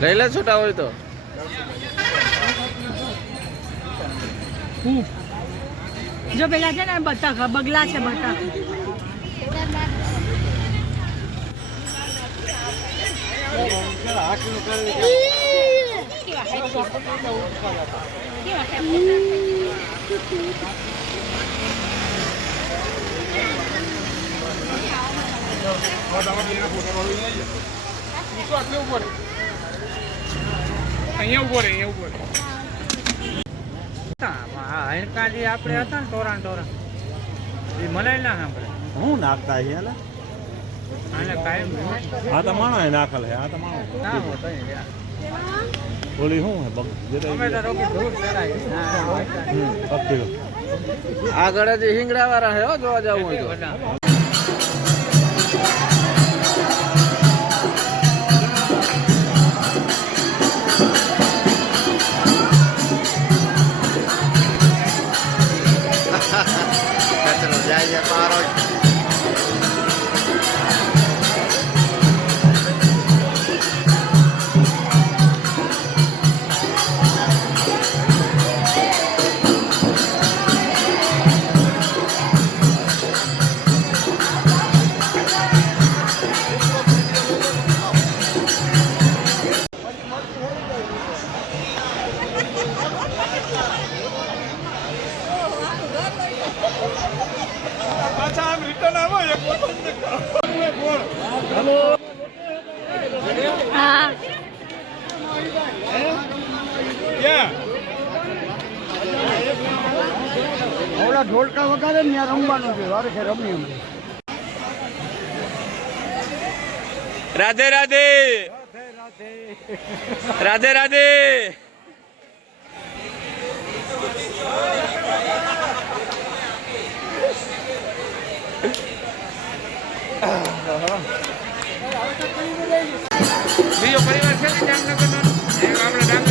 રહેલા છૂટા હોય તો? જો પેલા છે ને બતક બગલા છે બતક. અહીંયા ઊભો રહે અહીંયા ઊભો રહે હણકાજી આપણે હતા ને ટોરાન ટોરાન એ મલાઈ ના સાંભળે હું નાખતા કાયમ આ તો માણો એ નાખલ હે આ તો માણસ ના હોતો ઓલી શું હે બગ. આગળ જ હિંગડા વાળા હે હો જોવા જવું ઓલા ઢોલકા વગાડે ને ત્યાં રમવાનું છે, વારે છે રમી અમે. રાધે રાધે. રાધે રાધે. બીજો પરિવાર છે ને જામનગરનો? આપણે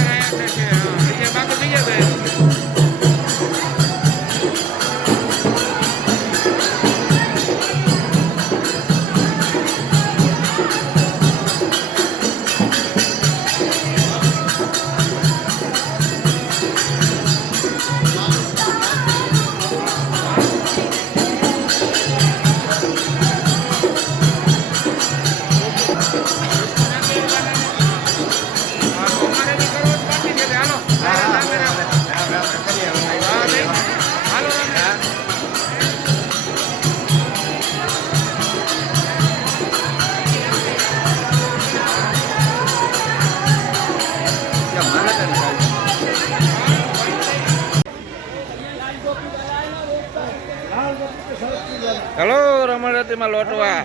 હેલો તેમાં લોટવા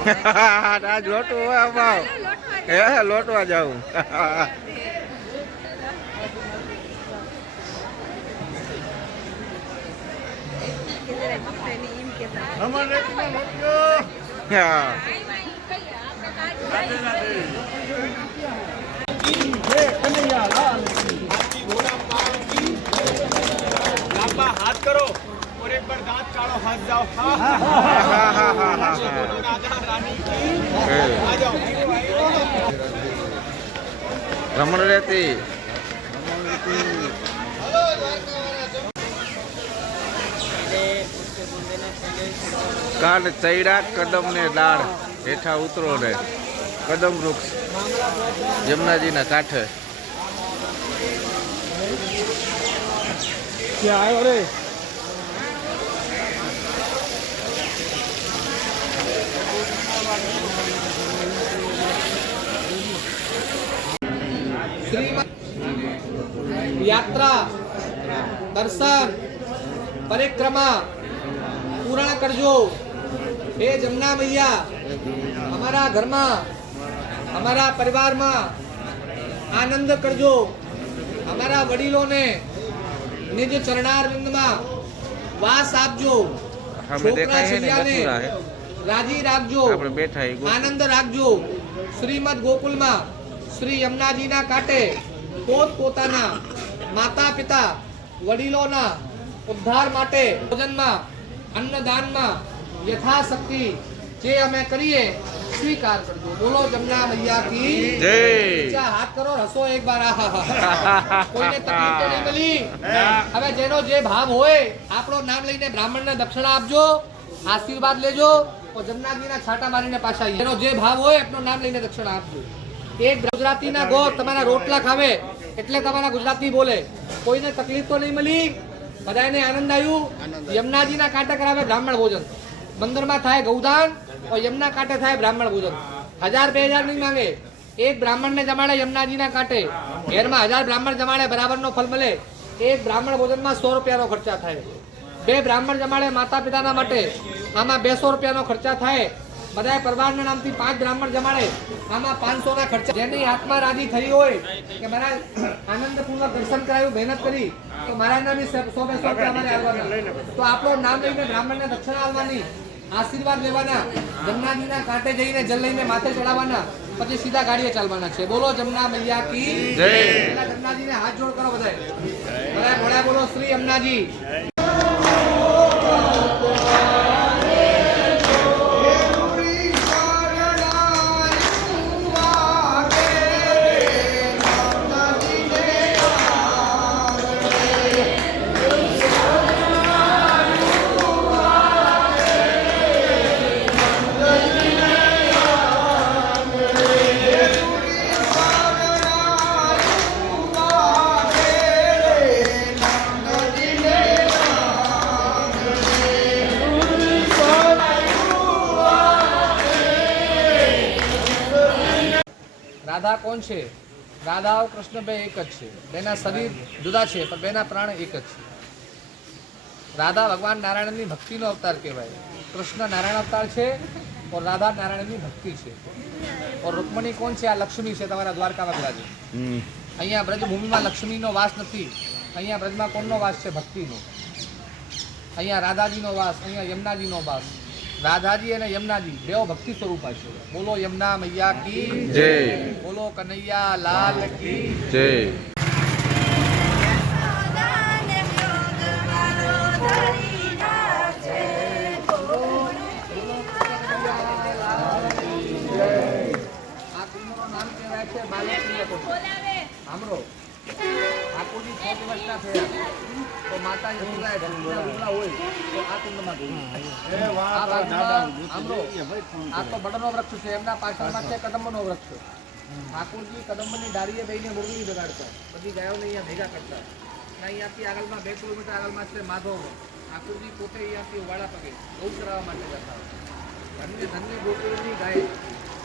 આજ લોટવા ભાવ હે લોટવા જાઉં. હા. જાઓ. હા હા રમણ રહેતી કાન ચૈડા કદમ ને દાળ હેઠા ઉતરો ને કદમ વૃક્ષ જમનાજીના કાંઠે. ક્યાં આવ્યો રે? યાત્રા દર્શન પરિક્રમા પૂર્ણ કરજો. હે જમના મૈયા અમારા ઘરમાં અમારા પરિવારમાં આનંદ કરજો. અમારા વડીલોને નિજ ચરણારવિંદમાં વાસ આપજો. છોકરા છૈયાને રાજી રાખજો. આનંદ રાખજો. શ્રીમદ ગોકુલમાં શ્રી યમુનાજીના કાંઠે પોત પોતાના માતા પિતા વડીલોના ઉદ્ધાર માટે ભોજનમાં અન્નદાનમાં યથાશક્તિ જે અમે કરીએ સ્વીકાર કરજો. બોલો જમના મૈયા કી જય. હાથ કરો હસો એક બાર. કોઈને તકલીફ તો નહીં મળી? હવે જેનો જે ભાવ હોય આપણો નામ લઈને બ્રાહ્મણને દક્ષિણા આપજો આશીર્વાદ લેજો તો જમનાજીના છાંટા મારીને પાછા. જેનો જે ભાવ હોય આપણું નામ લઈને દક્ષિણા આપજો. એક ગુજરાતીના ગો તમારા રોટલા ખાવે. એટલે તમારા ગુજરાતી બોલે. કોઈને તકલીફ તો નહીં મળી. બધાને આનંદ આવ્યું. યમુનાજીના કાંઠે કરાવે બ્રાહ્મણ ભોજન. મંદિરમાં થાય ગૌદાન और યમુના કાંઠે થાય બ્રાહ્મણ ભોજન. હજાર બે હજાર નહીં માંગે. એક બ્રાહ્મણને જમાડે યમુનાજીના કાંઠે ઘેરમાં હજાર બ્રાહ્મણ જમાડે બરાબરનો ફલ મળે. એક બ્રાહ્મણ ભોજનમાં સો રૂપિયાનો ખર્ચા થાય. બે બ્રાહ્મણ જમાડે માતા પિતાના માટે. આમાં બેસો રૂપિયાનો ખર્ચા થાય. બધાએ પરિવારના નામથી પાંચ બ્રાહ્મણ જમાડે. આમાં પાંચસો ના ખર્ચા. જેની આત્મા રાજી થઈ હોય કે મારા આનંદપૂર્ણ દર્શન કરાયું મહેનત કરી તો મારા બી સો બે સો અમારે આવવાના તો આપણો નામ લઈને બ્રાહ્મણને દક્ષિણા આવવાની આશીર્વાદ લેવાના જમનાજીના કાંઠે જઈને જલ લઈને માથે ચડાવવાના પછી સીધા ગાડીએ ચાલવાના છે. બોલો જમના મૈયા કી. જય. જમનાજીને હાથ જોડ કરો બધાએ બધા બોલો શ્રી અમનાજી પ્રાણ છે. રાધા કૃષ્ણ બે એક જ છે. બેના શરીર જુદા છે પણ બેના પ્રાણ એક જ છે. રાધા ભગવાન નારાયણની ભક્તિનો અવતાર કહેવાય. કૃષ્ણ નારાયણ અવતાર છે ઓર રાધા નારાયણની ભક્તિ છે. ઓર રુક્મણી કોણ છે? આ લક્ષ્મી છે તમારા દ્વારકામાં બિરાજે અહીંયા બ્રજભૂમિમાં લક્ષ્મીનો વાસ નથી. અહીંયા બ્રજમાં કોણનો વાસ છે? ભક્તિનો. અહીંયા રાધાજીનો વાસ અહીંયા યમુનાજીનો વાસ. રાધાજી અને યમુનાજી બેઓ ભક્તિ સ્વરૂપા છે. બોલો યમુના મૈયા કી જય. બોલો કનૈયા લાલ કી. જય. આ કુંડનું નામ કહેવાય છે બાલકીય કુંડ સાંભળો ઠાકોરજી છ દિવસના થયા તો માતા યમુના ઢંકના ઉમરા હોય તો આ કુંડમાં ગયું આ બાજુમાં સાંભળો આ તો બડનો વૃક્ષ છે એમના પાછળમાં છે કદંબનો વૃક્ષ ઠાકોરજી કદંબની ડાળીએ બેહીને મુરલી બગાડતા બધી ગાયોને અહીંયા ભેગા કરતા અને અહીંયાથી આગળમાં બે કિલોમીટર આગળમાં છે માધવ ઠાકોરજી પોતે અહીંયાથી વાળા પગે ગૌ ચરાવવા માટે જતા ધન્ય ધન્ય ગોકુળની ગાય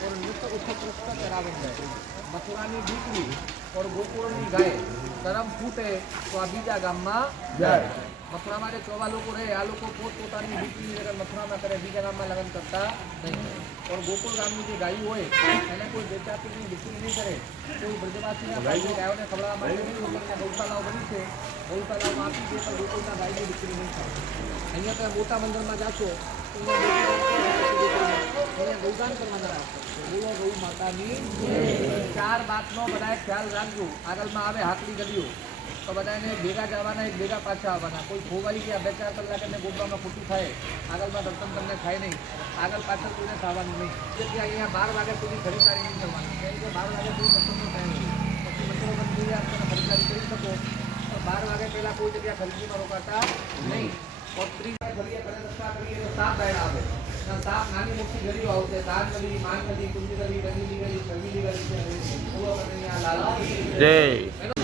और नृत्य उत्कृष्ट करावे જાય મથુરાની દીકરી પણ ગોકુળની ગાય કરમ ફૂટે તો આ બીજા ગામમાં જાય. મથુરામાં જે ચોવા લોકો રહે આ લોકો પોતપોતાની દીકરી વગર મથુરામાં કરે બીજા ગામમાં લગ્ન કરતા નહીં. પણ ગોકુળ ગામની જે ગાયું હોય એને કોઈ બેચાપીની દીકરી નહીં કરે. તો બ્રજવાસીના ગાયોને ખવડાવવા માટે નહીં લોકોને ગૌશાળાઓ બની છે. ગૌશાળાઓમાં આપી દે પણ ગોકુળના ગાયની દીકરી નહીં થાય અહીંયા તમે મોટા મંદિરમાં જાશો તો માતાની ચાર બાતનો બધાએ ખ્યાલ રાખજો આગળમાં આવે હાથની ગડીઓ તો બધાને ભેગા જવાના એક ભેગા પાછા આવવાના કોઈ ખોવાઈ ગયા બે ચાર કલાક એને ગોબરામાં ખોટું થાય આગળમાં દર્શન તમને થાય નહીં આગળ પાછળ કોઈને થવાનું નહીં તેથી અહીંયા બાર વાગ્યા સુધી ખરીદારી નહીં કરવાની કેમ કે બાર વાગ્યા સુધી દર્શનનો ટાઈમ હોય પછી મંદિરો બંધ થઈ જાય તમે ખરીદારી કરી શકો. તો બાર વાગ્યા પહેલાં કોઈ જગ્યા ખરીદીમાં રોકાતા નહીં. और ત્રીસ ઘડીએ ઘરે રસ્તા કરીએ તો સાત દાયરા આવે. સાત નાની મોટી ગલીઓ આવશે દાન ગલી માન ગલી કુંજી ગલી ગંગીલી ગલી છવીલી ગલી છે બોલો કનૈયા લાલ કી. જય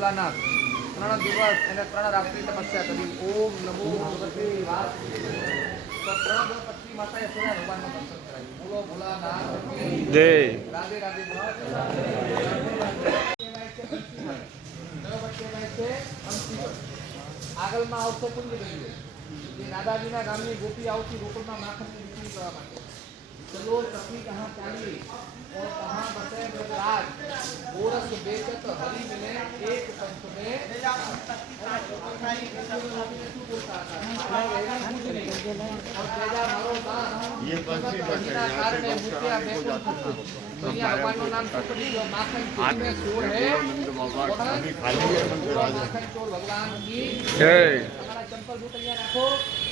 ભોલાનાથ ત્રણ દિવસ અને ત્રણ રાત્રિ તપસ્યા કરી ઓમ નમો ભગવતે. તો ત્રણ દિવસ પછી માતાએ સૂર્ય ભગવાનનું દર્શન કરાવ્યું બોલો ભોલાનાથ જય રાધે રાધે. આગળમાં આવશે કુંજ. જે દાદાજીના ગામની ગોપી આવતી રોકડમાં માખણની વિક્રી કરવા માટે चलो तपी कहाँ पानी और कहाँ बसे मृगराज गोरस बेचत तो हरि मिले एक पंथ में। ये बंसी तो भगवान की। चंपल रखो।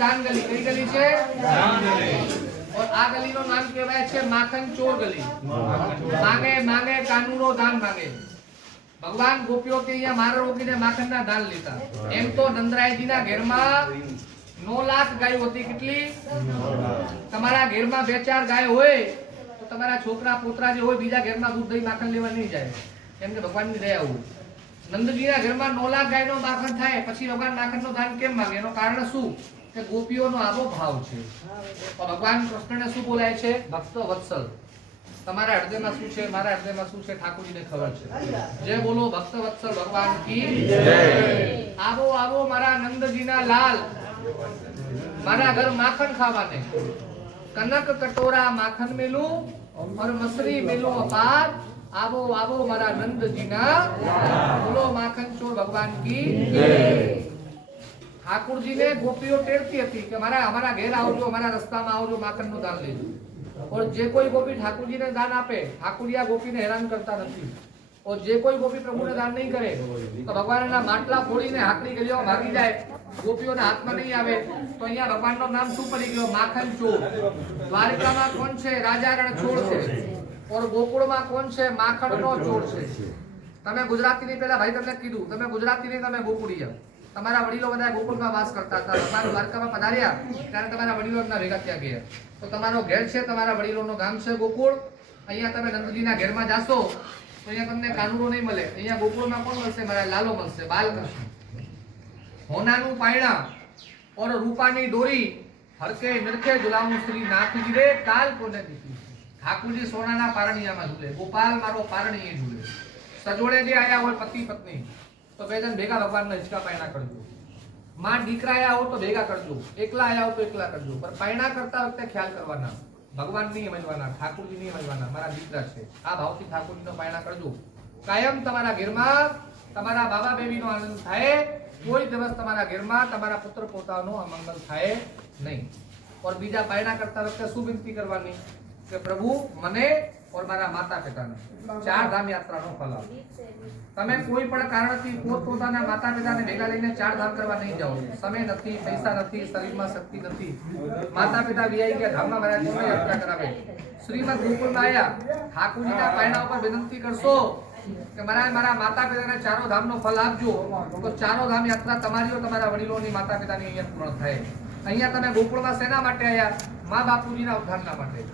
દાન ગલી કઈ ગલી છે? ઓર આ ગલીનું નામ કહેવાય છે માખન ચોર ગલી. માંગે માંગે કાનૂનો દાન માંગે. ભગવાન ગોપીઓથી અહીંયા મારા રોકીને માખણના દાન લેતા. એમ તો નંદરાયજીના ઘેરમાં નો લાખ ગાયો હતી કેટલી? તમારા ઘેરમાં બે ચાર ગાય હોય તો તમારા છોકરા પોતરા જે હોય બીજા ઘેરમાં દૂધ દહીં માખણ લેવા નહીં જાય. કેમ કે ભગવાનની દયા હોય. નંદજીના ઘરમાં નો લાખ ગાયનો માખણ થાય પછી ભગવાન માખણનું દાન કેમ માંગે? એનું કારણ શું? કે ગોપીઓનો આવો ભાવ છે. ભગવાન કૃષ્ણને શું બોલાય છે? ભક્ત વત્સલ. તમારા હૃદયમાં શું છે? મારા હૃદયમાં શું છે? ઠાકોરજીને ખબર છે. જય બોલો ભક્ત વત્સલ, ભગવાન કી આવો આવો મારા નંદજીના લાલ. મારા ઘર માખણ ખાવાને કનક કટોરા માખણ મેલું और મસરી મેલું અપાર. આવો આવો મારા નંદજીના બોલો માખણ ચોર, ભગવાન કી ઠાકુરજીને ગોપીઓ ટેડતી હતી કે મારા અમારા ઘેર આવજો, અમારા રસ્તામાં આવજો માખણનું દાન લેજો. ઓર જે કોઈ ગોપી ઠાકુરજીને દાન આપે ઠાકુરિયા ગોપીને હેરાન કરતા નથી. ઓર જે કોઈ ગોપી પ્રભુને દાન નહીં કરે, તો ભગવાનના માટલા ફોડીને હાકડી ગલીઓ ભાગી જાય, ગોપીઓને હાથમાં નહીં આવે, તો અહીંયા ભગવાનનું નામ શું પડી ગયો? માખણ ચોર. દ્વારકામાં કોણ છે? રાજા રણછોડ છે. ઓર ગોકુળમાં કોણ છે? માખણનો ચોર છે. તમે ગુજરાતીની પહેલા ભાઈ તમને કીધું, તમે ગુજરાતીની તમે ગોકુળિયા. તમારા વડીલો બધા ગોકુળમાં વાસ કરતા હતા. તમારા દ્વારકામાં પધાર્યા, ત્યારે તમારા વડીલો એમના ભેગા ત્યાં ગયા. તો તમારો ઘેર છે, તમારા વડીલોનું ગામ છે ગોકુળ. અહીંયા તમે નંદજીના ઘેરમાં જાશો, તો અહીંયા તમને કાનુડો નહીં મળે. અહીંયા ગોકુળમાં કોણ મળશે? મારા લાલો મળશે, બાલકૃષ્ણ. હોનાનું પાયણા ઓર રૂપાની દોરી હરકે નરખે ગુલામુ શ્રી નાથજી રે, કાલ કોને દીધી? ઠાકુરજી સોનાના પારણિયામાં ઝૂલે. ગોપાલ મારો પારણીએ ઝૂલે. સજોડે જે આયા હોય પતિ પત્ની. તો બે જણ ભેગા ભગવાનના હિંચકા પાયણા કરજો. માં દીકરા આવો તો ભેગા કરજો. એકલા આવો તો એકલા કરજો. પણ પાયણા કરતા વખતે ખ્યાલ કરવાના. ભગવાન નહીં સમજવાના, ઠાકુરજી નહીં સમજવાના. મારા દીકરા છે. આ ભાવથી ઠાકુરજીનો પાયણા કરજો. કાયમ તમારા ઘરમાં તમારા બાબા બેબીનો આનંદ થાય. કોઈ દિવસ તમારા ઘરમાં તમારા પુત્ર પોતાનો અમંગલ થાય નહીં. ઓર બીજા પાયણા કરતા વખતે શું વિનંતી કરવાની? કે પ્રભુ, મને ઓર મારા માતા પિતાને. ચાર ધામ યાત્રાનો ફલાવ તમે કોઈ પણ કારણથી પોતપોતાના માતા પિતાને ભેગા લઈને ચાર ધામ કરવા નહીં જાઓ. સમય નથી પૈસા નથી શરીરમાં શક્તિ નથી. માતા પિતા વિયાઈ ગયા ધામમાં મારા જીવન યાત્રા કરાવે. શ્રીમદ ગોકુળમાં આવ્યા ઠાકુરજીના પાયણા ઉપર વિનંતી કરશો કે મારા મારા માતા પિતાને ચારો ધામનો ફલ આપજો. તો ચારો ધામ યાત્રા તમારી તમારા વડીલોની માતા પિતાની અહીંયા પૂર્ણ થાય. અહીંયા તમે ગોકુળમાં શેના માટે આવ્યા મા બાપુજીના ઉદ્ધારના માટે.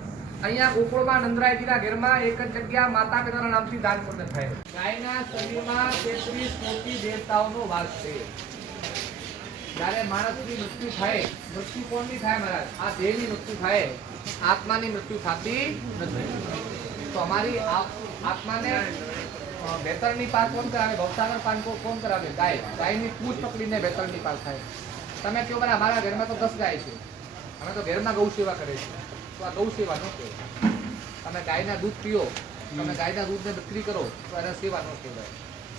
અહીંયા ગોકુળમાં નંદરાયજીના ઘેરમાં એક જ જગ્યા માતા પિતાના નામથી દાન પૂર્ણ થાય. ગાયના શરીરમાં તેત્રીસ કોટી દેવતાઓનો વાસ છે. જ્યારે માણસની મૃત્યુ થાય, મૃત્યુ કોણની થાય મહારાજ? આ દેહની મૃત્યુ થાય, આત્માની મૃત્યુ થતી નથી. તો અમારી આત્માને બેતરની પાસ કોણ કરાવે? ભવસાગર પાન કોણ કરાવે? ગાય. ગાયની પૂછ પકડીને બેતરની પાસ થાય. તમે કહો મને અમારા ઘરમાં તો દસ ગાય છે. અમે તો ઘરમાં ગૌ સેવા કરે છે તો આ ગૌ સેવા ન કહેવાય. તમે ગાયના દૂધ પીઓ તમે ગાયના દૂધને બકરી કરો તો એને સેવા ન કહેવાય.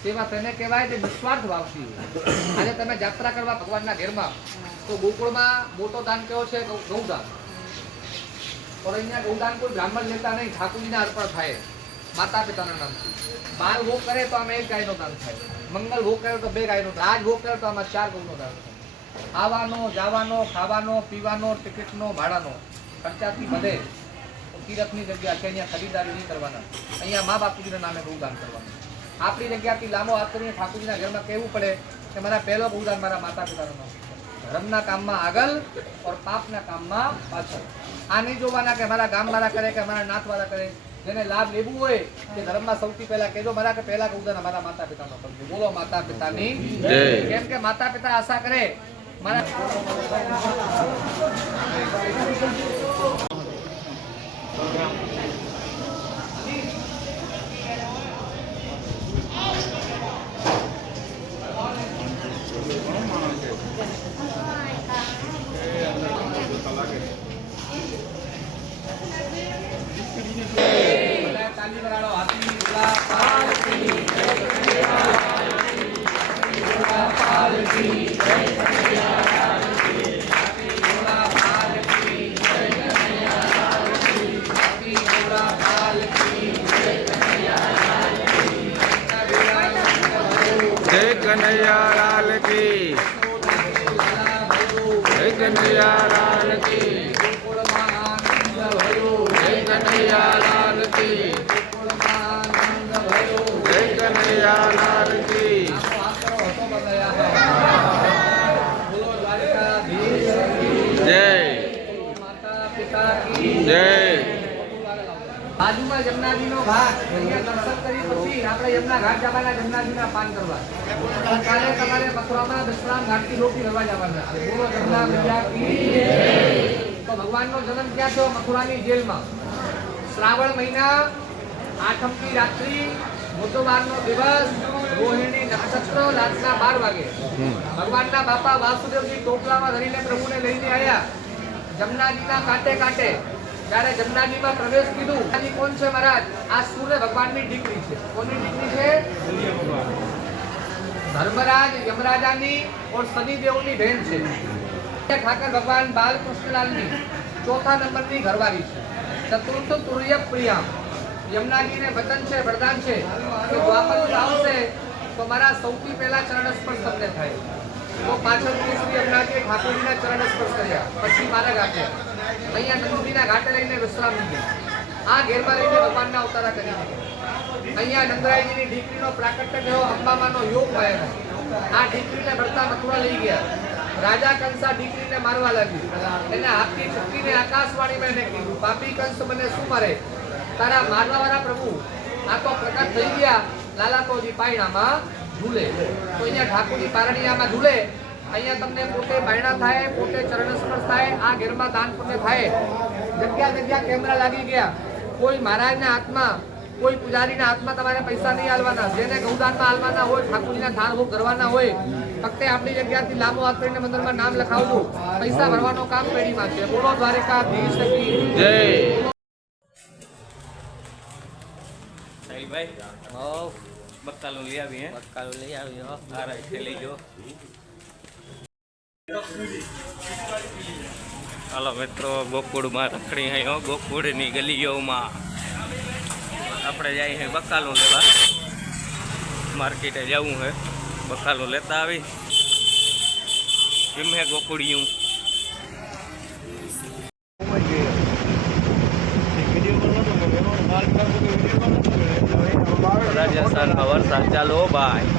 સેવા તેને કહેવાય જે નિસ્વાર્થ ભાવથી. આજે તમે યાત્રા કરવા ભગવાનના ઘેરમાં તો ગોકુળમાં મોટો દાન કયો છે? ગૌદાન. પણ અહીંયા ગૌદાન કોઈ બ્રાહ્મણ લેતા નહીં ઠાકુરજીના અર્પણ થાય. માતા પિતાના નામથી. બાર ભોગ કરે તો આમાં એક ગાયનો દાન થાય. મંગલ ભોગ કરે તો બે ગાયનો રાજ ભોગ કરે તો આમાં ચાર ગૌનો દાન થાય. આવવાનો જાવાનો ખાવાનો પીવાનો ટિકિટનો ભાડાનો. વધે તો તીરથની જગ્યા છે, અહીંયા ખરીદારી નહીં કરવાના. અહીંયા મા બાપુજીના નામે બહુદાન કરવાનું. આપણી જગ્યાથી લાંબો હાથ કરીને ઠાકોરજીના ઘરમાં કહેવું પડે કે મારા પહેલો બહુદાન મારા માતા પિતાનો નામ ધર્મના કામમાં આગળ ઓર પાપના કામમાં પાછળ. આ નહીં જોવાના કે મારા ગામવાળા કરે કે મારા નાથ વાળા કરે. જેને લાભ લેવું હોય તે ધર્મમાં સૌથી પહેલા કહેજો, મારા કે પહેલા બહુદાન મારા માતા પિતાનો કરજો. બોલો માતા પિતાની કેમ કે માતા પિતા આશા કરે, મારા Oh. કાલે તમારે મથુરામાં દશરામ ઘાટથી રોટી કરવા જવાના. તો ભગવાનનો જન્મ ક્યાં થયો? મથુરાની જેલમાં. શ્રાવણ મહિના આઠમની રાત્રિ બુધવારનો દિવસ રોહિણી નક્ષત્ર રાતના બાર વાગે. ભગવાનના બાપા વાસુદેવજી ટોપલામાં ધરીને પ્રભુને લઈને આવ્યા જમનાજીના કાંઠે કાંઠે ત્યારે જમનાજીમાં પ્રવેશ કીધું કોણ છે મહારાજ? આ સૂર્ય ભગવાનની દીકરી છે. કોની દીકરી છે? ધર્મરાજ યમરાજાની ઓર શનિદેવની બહેન છે. ઠાકર ભગવાન બાલકૃષ્ણલાલની ચોથા નંબરની ઘરવાળી છે. ચતુર્થ તુર્ય પ્રિયા યમુનાજીને વચન છે, વરદાન છે કે દ્વાપર આવશે, તો મારા સૌથી પહેલા ચરણ સ્પર્શ તમને થાય. તો પાછળથી શ્રી યમુનાજીએ ઠાકોરજીના ચરણ સ્પર્શ કર્યા. પછી મારા ઘાટે. અહીંયા નંદુજીના ઘાટે લઈને વિશ્રામ લીધો. આ ઘેરમાં લઈને ભગવાનના અવતારા કરી દીધા. અહીંયા નંદરાયજીની દીકરીનો પ્રાકટ્ય થયો અંબામાનો યોગ મળેલો આ દીકરીને ભરતા મથુરા લઈ ગયા. રાજા કંસા દીકરીને મારવા લાગ્યું એને આપતી છત્રીને આકાશવાણીમાં એને કીધું, પાપી કંસ, મને શું મારે? તારા મારવાવાળા પ્રભુ, આ તો પ્રકટ થઈ ગયા. લાલા પાયણામાં ઝૂલે. તો અહીંયા ઠાકોરજી પારણિયામાં ઝૂલે. અહીંયા તમને પોતે બાયણા થાય, પોતે ચરણ સ્પર્શ થાય, આ ઘેરમાં દાન પુણ્ય થાય. જગ્યા જગ્યા કેમેરા લાગી ગયા. કોઈ મહારાજના હાથમાં કોઈ પૂજારીના હાથમાં તમારે પૈસા નહીં આલવાના. જેને ગૌદાનમાં આલવાના હોય ઠાકોરજીના થાળ ભોગ કરવાના હોય ફક્ત આપણી જગ્યાથી લાંબો હાથ કરીને મંદિરમાં નામ લખાવજો પૈસા ભરવાનો કામ પેઢીમાં છે. બોલો દ્વારિકા ધીશ જય. સાહિલભાઈ બક્કાલું લઈ આવી હે? બક્કાલું લઈ આવી હો. આ રાઈટ લઈ જો હાલો મિત્રો ગોકુળમાં રખડી હો. ગોકુળની ગલીઓમાં. આપણે જાય છે બકાલું લેવા. માર્કેટે જવું છે. બકાલું લેતા આવી. કેમ હે ગોકુળિયું રાજસ્થાનમાં વરસાદ ચાલુ હો ભાઈ.